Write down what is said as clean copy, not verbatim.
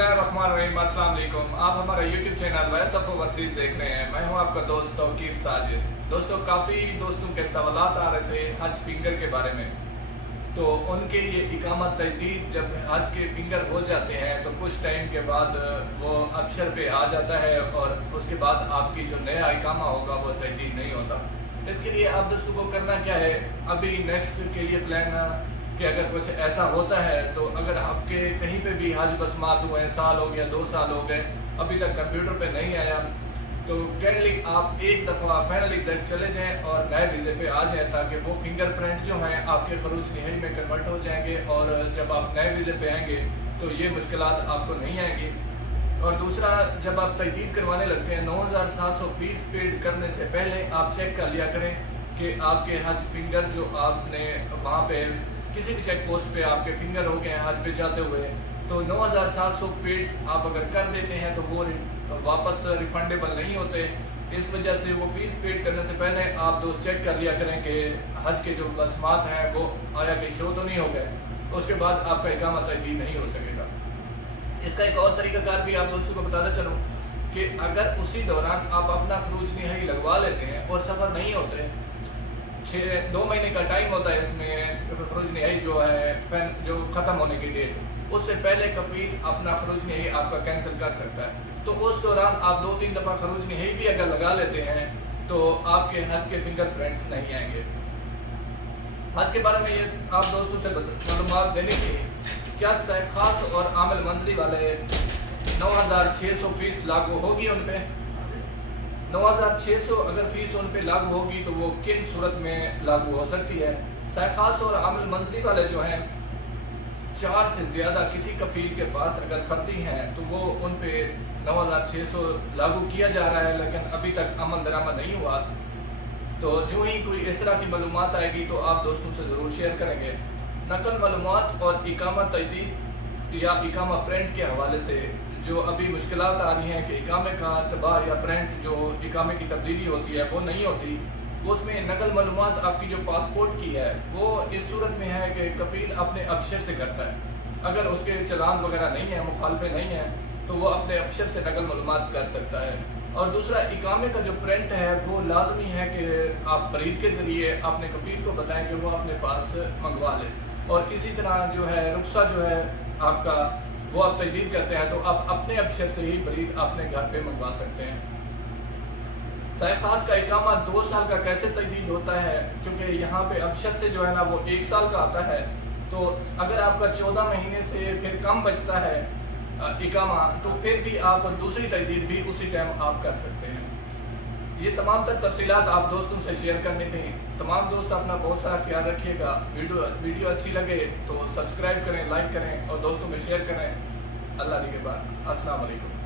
बिस्मिल्लाहिर्रहमानिर्रहीम। अस्सलाम वालेकुम। आप हमारा YouTube channel voice of overseas देख रहे हैं। मैं हूं आपका दोस्त तौकीर साजिद। दोस्तों, काफ़ी दोस्तों के सवालात आ रहे थे हज फिंगर के बारे में। तो उनके लिए इकामत तजदीद जब हज के फिंगर हो जाते हैं तो कुछ टाइम के बाद वो अबशर पे आ जाता है और उसके बाद आपकी जो नया इकामा होगा वो तजदीद नहीं होता। इसके लिए आप दोस्तों को करना क्या है, अभी नेक्स्ट के लिए प्लान कि अगर कुछ ऐसा होता है तो अगर आपके कहीं पे भी हज बसमात हुए, साल हो गया, 2 साल हो गए, अभी तक कंप्यूटर पे नहीं आया, तो कैंडली आप एक दफ़ा फाइनली तक चले जाएं और नए वीज़े पे आ जाएं ताकि वो फिंगरप्रिंट जो हैं आपके खरूज निहाई में कन्वर्ट हो जाएंगे और जब आप नए वीज़े पे आएंगे तो ये मुश्किलात आपको नहीं आएंगी। और दूसरा, जब आप तजदीद करवाने लगते हैं 9700 फीस पेड करने से पहले आप चेक कर लिया करें कि आपके हज फिंगर जो आपने वहाँ पे किसी भी चेक पोस्ट पे आपके फिंगर हो गए हज पे जाते हुए, तो 9700 पेड आप अगर कर देते हैं तो वो वापस रिफंडेबल नहीं होते। इस वजह से वो फीस पेड करने से पहले आप दोस्त चेक कर लिया करें कि हज के जो रस्मात हैं वो आया कि शो तो नहीं हो गए, तो उसके बाद आपका इकामा तजदीद नहीं हो सकेगा। इसका एक और तरीकाकार भी आप दोस्तों को बताता चलूँ कि अगर उसी दौरान आप अपना खरूज निहाई लगवा लेते हैं और सफ़र नहीं होते, 2 महीने का टाइम होता है इसमें खरूज निहाई जो है जो ख़त्म होने की डेट, उससे पहले कफील अपना खरूज निहाई आपका कैंसिल कर सकता है। तो उस दौरान आप 2-3 दफ़ा खरूज निहाई भी अगर लगा लेते हैं तो आपके हज के फिंगरप्रिंट्स नहीं आएंगे। हज के बारे में ये आप दोस्तों से मालूमात देनी थी, क्या खास और आमिल मंजरी वाले 9600 फीस लागू होगी उन पे? 9600 अगर फीस उन पे लागू होगी तो वो किन सूरत में लागू हो सकती है? खास और आमिल मंजरी वाले जो हैं 4 से ज़्यादा किसी कफील के पास अगर फर्दी हैं तो वो उन पे 9600 लागू किया जा रहा है, लेकिन अभी तक अमल दरामद नहीं हुआ। तो जो ही कोई इस तरह की मालूमात आएगी तो आप दोस्तों से ज़रूर शेयर करेंगे। नकल मालूमात और इकामा तजदीद या इकामा प्रिंट के हवाले से जो अभी मुश्किलात आ रही हैं कि इकामे का तबाह या प्रिंट जो इकामे की तब्दीली होती है वो नहीं होती, उसमें नकल मालूमात आपकी जो पासपोर्ट की है वो इस सूरत में है कि कफील अपने अबशर से करता है। अगर उसके चलान वगैरह नहीं है, मुखालफे नहीं है, तो वो अपने अबशर से नकल मालूमात कर सकता है। और दूसरा, इकामे का जो प्रिंट है वो लाजमी है कि आप बरीद के ज़रिए अपने कफील को बताएं कि वो अपने पास मंगवा ले। और इसी तरह जो है रुख्सा जो है आपका वो आप तजदीद करते हैं तो आप अपने अबशर से ही बरीद अपने घर पे मंगवा सकते हैं। खास का इकामा 2 साल का कैसे तजदीद होता है, क्योंकि यहाँ पे अबशर से जो है ना वो 1 साल का आता है, तो अगर आपका 14 महीने से फिर कम बचता है इकामा तो फिर भी आप दूसरी तजदीद भी उसी टाइम आप कर सकते हैं। ये तमाम तर तफसीलात आप दोस्तों से शेयर करनी थी। तमाम दोस्त अपना बहुत सारा ख्याल रखिएगा। वीडियो अच्छी लगे तो सब्सक्राइब करें, लाइक करें और दोस्तों में शेयर करें। अल्लाह के बाद अस्सलाम वालेकुम।